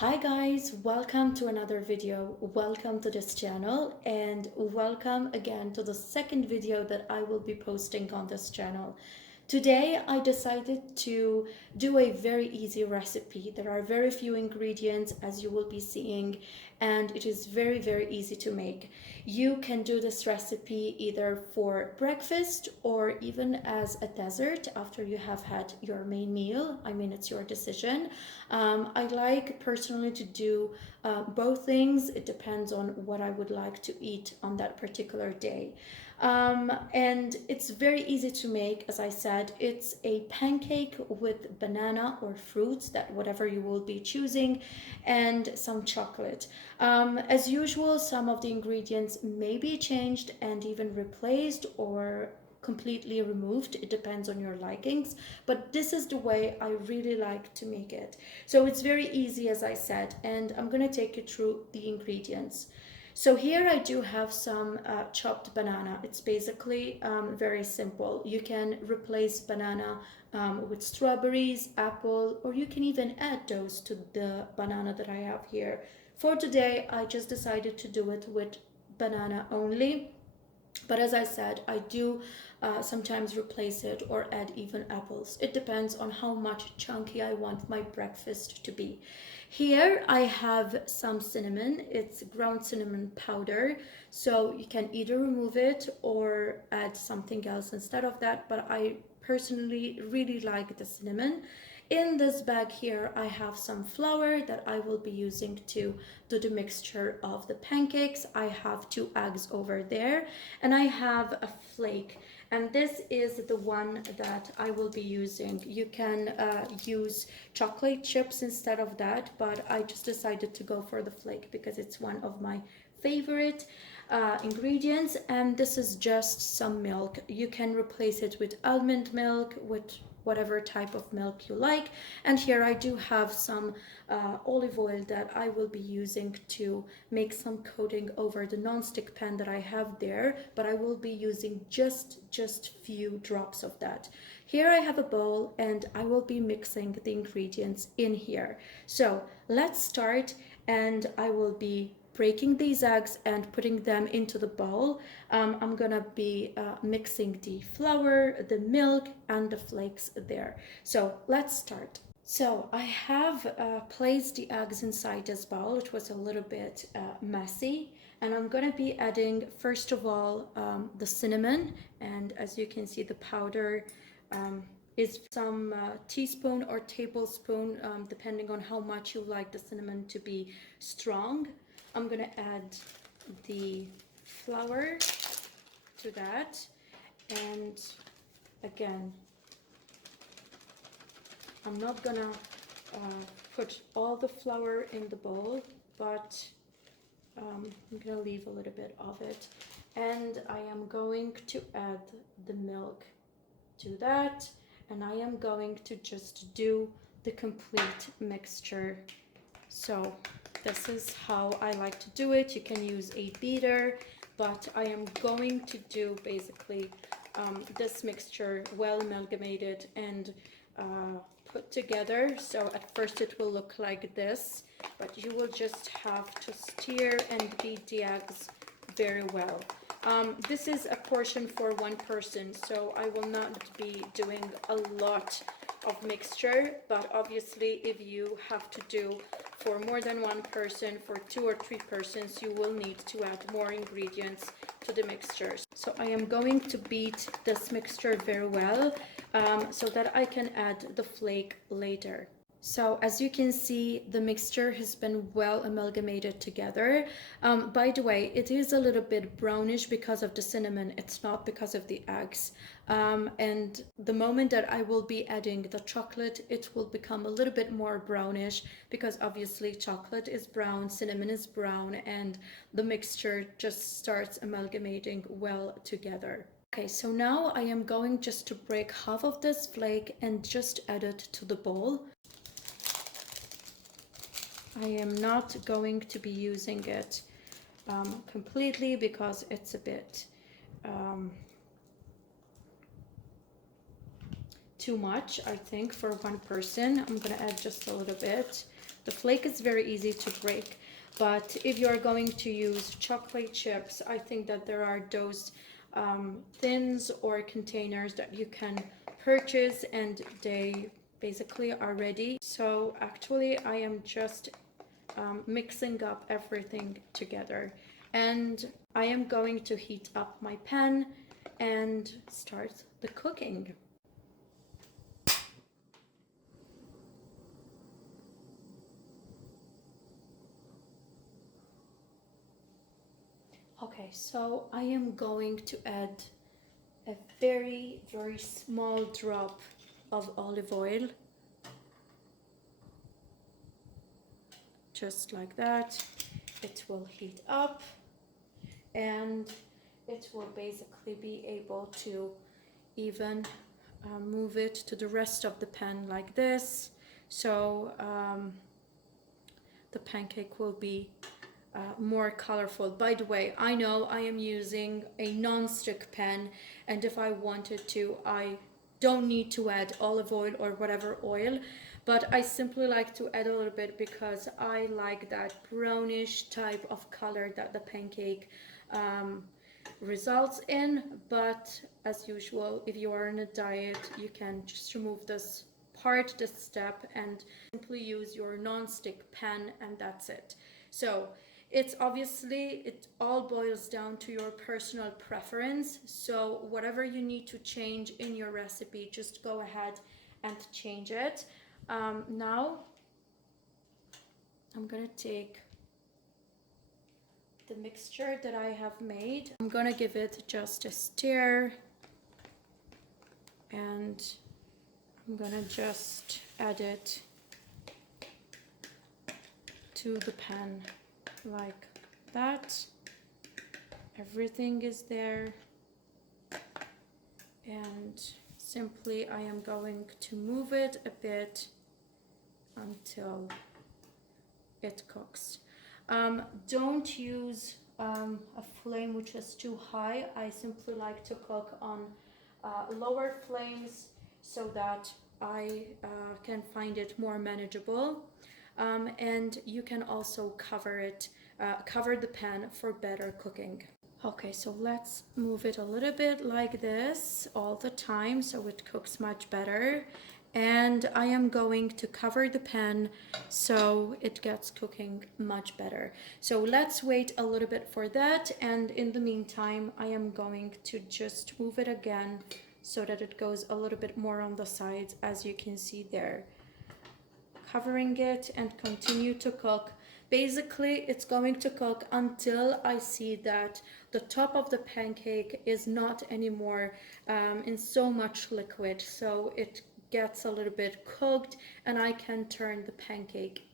Hi guys, welcome to another video. Welcome to this channel and welcome again to the second video that I will be posting on this channel. Today I decided to do a very easy recipe. There are very few ingredients as you will be seeing, and it is very easy to make. You can do this recipe either for breakfast or even as a dessert after you have had your main meal. I mean, it's your decision. I like personally to do both things. It depends on what I would like to eat on that particular day. And it's very easy to make. As I said, it's a pancake with banana or fruits, that whatever you will be choosing, and some chocolate. As usual, some of the ingredients may be changed and even replaced or completely removed. It depends on your likings, but this is the way I really like to make it. So it's very easy, as I said, and I'm gonna take you through the ingredients. So here I do have some chopped banana. It's basically very simple. You can replace banana with strawberries, apple, or you can even add those to the banana that I have here. For today, I just decided to do it with banana only. But as I said, I do sometimes replace it or add even apples. It depends on how much chunky I want my breakfast to be. Here I have some cinnamon. It's ground cinnamon powder. So you can either remove it or add something else instead of that. But I personally really like the cinnamon. In this bag here, I have some flour that I will be using to do the mixture of the pancakes. I have 2 eggs over there, and I have a flake. And this is the one that I will be using. You can use chocolate chips instead of that, but I just decided to go for the flake because it's one of my favorite ingredients. And this is just some milk. You can replace it with almond milk, with whatever type of milk you like. And here I do have some olive oil that I will be using to make some coating over the non-stick pan that I have there, but I will be using just few drops of that. Here I have a bowl and I will be mixing the ingredients in here. So let's start, and I will be breaking these eggs and putting them into the bowl. I'm gonna be mixing the flour, the milk, and the flakes there. So let's start. So I have placed the eggs inside this bowl. It was a little bit messy, and I'm gonna be adding first of all the cinnamon, and as you can see, the powder is some teaspoon or tablespoon, depending on how much you like the cinnamon to be strong. I'm gonna add the flour to that, and again, I'm not gonna put all the flour in the bowl, but I'm gonna leave a little bit of it, and I am going to add the milk to that, and I am going to just do the complete mixture. So this is how I like to do it. You can use a beater, but I am going to do basically this mixture well amalgamated and put together. So at first it will look like this, but you will just have to stir and beat the eggs very well. This is a portion for one person, so I will not be doing a lot of mixture, but obviously if you have to do for more than one person, for 2 or 3 persons, you will need to add more ingredients to the mixtures. So I am going to beat this mixture very well so that I can add the flake later. So as you can see, the mixture has been well amalgamated together. By the way, it is a little bit brownish because of the cinnamon. It's not because of the eggs. And the moment that I will be adding the chocolate, it will become a little bit more brownish because obviously chocolate is brown, cinnamon is brown, and the mixture just starts amalgamating well together. Okay, so now I am going just to break half of this flake and just add it to the bowl. I am not going to be using it completely because it's a bit too much, I think, for one person. I'm gonna add just a little bit. The flake is very easy to break, but if you are going to use chocolate chips, I think that there are those tins or containers that you can purchase, and they basically are ready. So actually I am just mixing up everything together, and I am going to heat up my pan and start the cooking. Okay, so I am going to add a very, very small drop of olive oil, just like that. It will heat up and it will basically be able to even move it to the rest of the pan like this. So the pancake will be more colorful. By the way, I know I am using a non-stick pan, and if I wanted to, I don't need to add olive oil or whatever oil, but I simply like to add a little bit because I like that brownish type of color that the pancake results in. But as usual, if you are on a diet, you can just remove this step, and simply use your non-stick pan, and that's it. So it's obviously, it all boils down to your personal preference. So whatever you need to change in your recipe, just go ahead and change it. Now I'm gonna take the mixture that I have made. I'm gonna give it just a stir, and I'm gonna just add it to the pan like that. Everything is there, and simply I am going to move it a bit until it cooks. Don't use a flame which is too high. I simply like to cook on lower flames so that I can find it more manageable. And you can also cover the pan for better cooking. Okay, so let's move it a little bit like this all the time so it cooks much better. And I am going to cover the pan so it gets cooking much better. So let's wait a little bit for that, and in the meantime I am going to just move it again so that it goes a little bit more on the sides, as you can see there. Covering it and continue to cook. Basically it's going to cook until I see that the top of the pancake is not anymore in so much liquid, so it gets a little bit cooked and I can turn the pancake.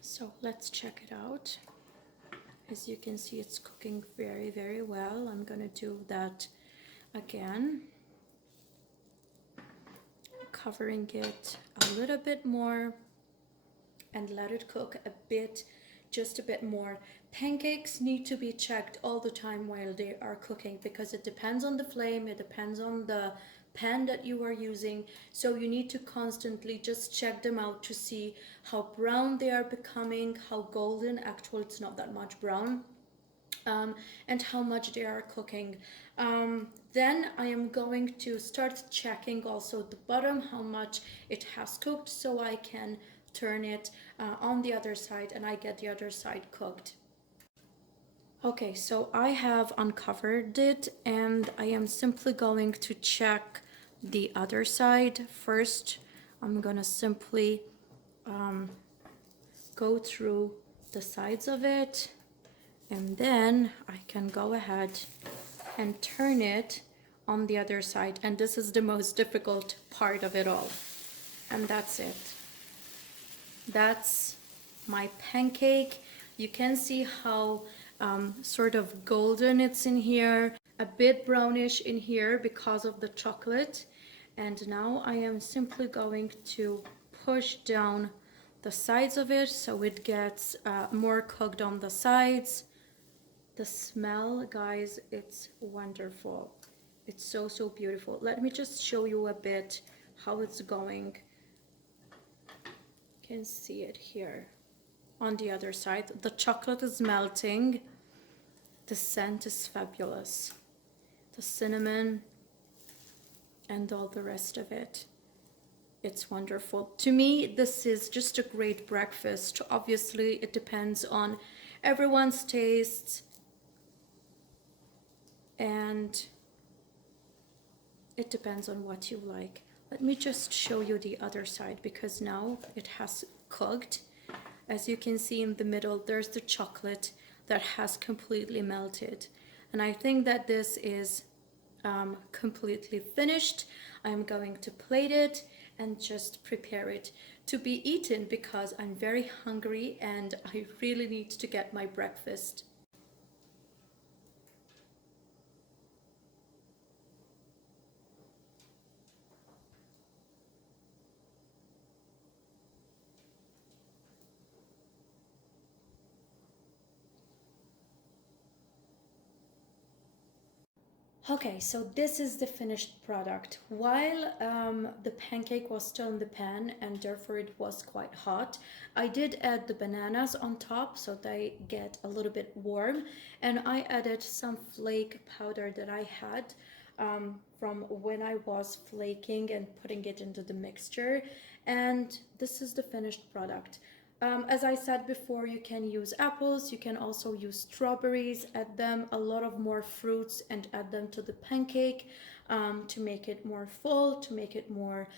So let's check it out. As you can see, it's cooking very, very well. I'm gonna do that again, covering it a little bit more and let it cook a bit, just a bit more. Pancakes need to be checked all the time while they are cooking because it depends on the flame, it depends on the pan that you are using. So you need to constantly just check them out to see how brown they are becoming, how golden, actually it's not that much brown, and how much they are cooking. Then I am going to start checking also the bottom, how much it has cooked, so I can turn it on the other side and I get the other side cooked. Okay, so I have uncovered it and I am simply going to check the other side first. I'm gonna simply go through the sides of it, and then I can go ahead and turn it on the other side, and this is the most difficult part of it all. And that's it. That's my pancake. You can see how sort of golden it's in here, a bit brownish in here because of the chocolate. And now I am simply going to push down the sides of it so it gets more cooked on the sides. The smell, guys, it's wonderful. It's so, so beautiful. Let me just show you a bit how it's going. You can see it here. on the other side. The chocolate is melting. The scent is fabulous. The cinnamon and all the rest of it. It's wonderful. To me, this is just a great breakfast. Obviously, it depends on everyone's tastes, and it depends on what you like. Let me just show you the other side because now it has cooked. As you can see in the middle, there's the chocolate that has completely melted. And I think that this is completely finished. I'm going to plate it and just prepare it to be eaten because I'm very hungry and I really need to get my breakfast. Okay, so this is the finished product. While the pancake was still in the pan and therefore it was quite hot, I did add the bananas on top so they get a little bit warm. And I added some flake powder that I had from when I was flaking and putting it into the mixture. And this is the finished product. As I said before, you can use apples, you can also use strawberries, add them a lot of more fruits and add them to the pancake to make it more full, to make it more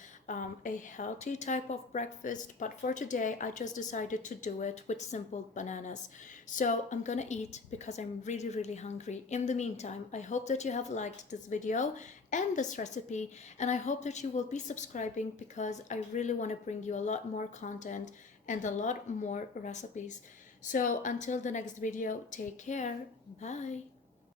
a healthy type of breakfast. But for today, I just decided to do it with simple bananas. So I'm gonna eat because I'm really, really hungry. In the meantime, I hope that you have liked this video and this recipe, and I hope that you will be subscribing because I really want to bring you a lot more content and a lot more recipes. So until the next video, take care. Bye.